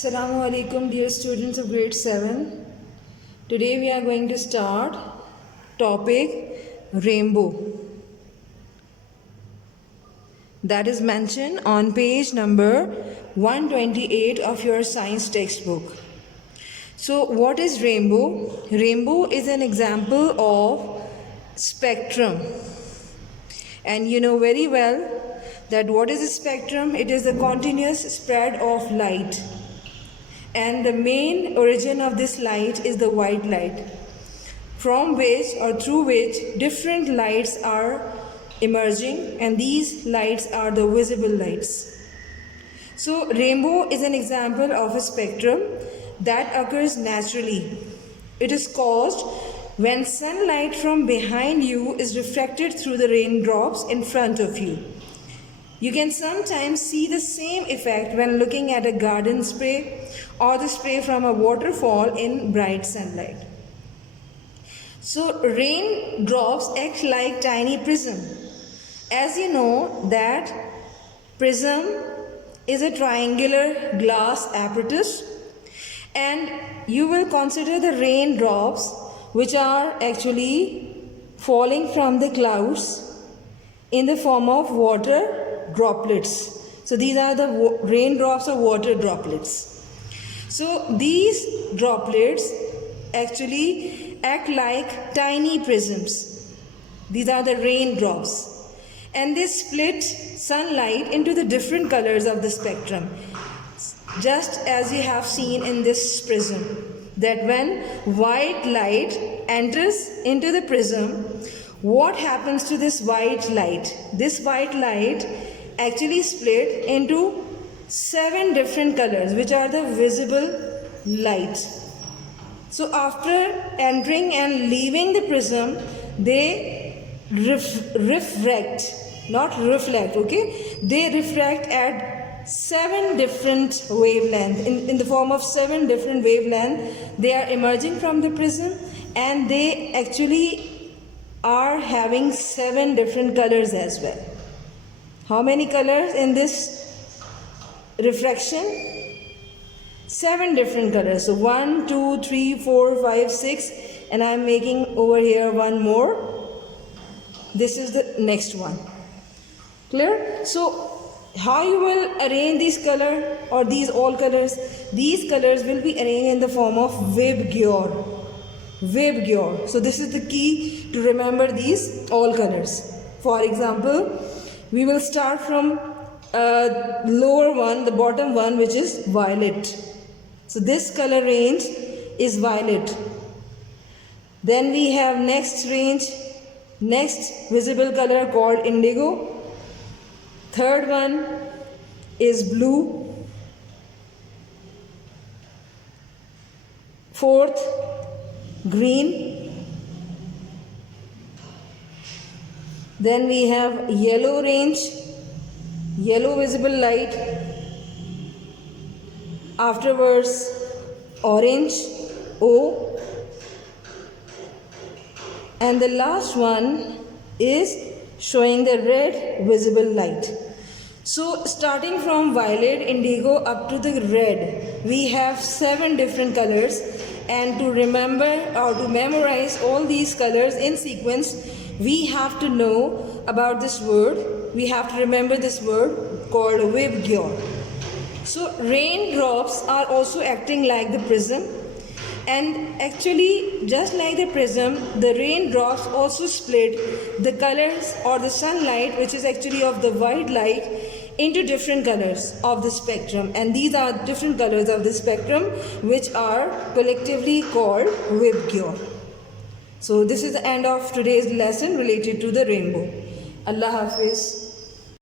Assalamu alaikum, dear students of grade 7. Today we are going to start topic rainbow, that is mentioned on page number 128 of your science textbook. So what is rainbow? Rainbow is an example of spectrum, and you know very well that what is a spectrum? It is the continuous spread of light, and the main origin of this light is the white light, from which or through which different lights are emerging, and these lights are the visible lights. So rainbow is an example of a spectrum that occurs naturally. It is caused when sunlight from behind you is reflected through the raindrops in front of you. You can sometimes see the same effect when looking at a garden spray or the spray from a waterfall in bright sunlight. So raindrops act like tiny prism. As you know that prism is a triangular glass apparatus, and you will consider the raindrops which are actually falling from the clouds in the form of water droplets. So these are the raindrops or water droplets. So these droplets actually act like tiny prisms. These are the raindrops, and they split sunlight into the different colors of the spectrum, just as you have seen in this prism, that when white light enters into the prism, what happens to this white light? This white light actually split into 7 different colors, which are the visible light. So after entering and leaving the prism, they refract, not reflect, okay? They refract at 7 different wavelengths, in the form of 7 different wavelengths. They are emerging from the prism, and they actually are having 7 different colors as well. How many colors in this refraction? 7 different colors. So 1, 2, 3, 4, 5, 6, and I am making over here one more. This is the next one. Clear? So how you will arrange these color or these all colors? These colors will be arranged in the form of Vibgyor. Vibgyor. So this is the key to remember these all colors. For example, we will start from lower one, the bottom one, which is violet. So this color range is violet. Then we have next visible color called indigo. Third one is blue. Fourth, green. Then we have yellow range, yellow visible light. Afterwards, orange, O. And the last one is showing the red visible light. So starting from violet, indigo up to the red, we have 7 different colors. And to remember or to memorize all these colors in sequence, we have to know about this word. We have to remember this word called Vibgyor. So raindrops are also acting like the prism, and actually just like the prism, the raindrops also split the colors or the sunlight, which is actually of the white light, into different colors of the spectrum, and these are different colors of the spectrum which are collectively called Vibgyor. So this is the end of today's lesson related to the rainbow. Allah Hafiz.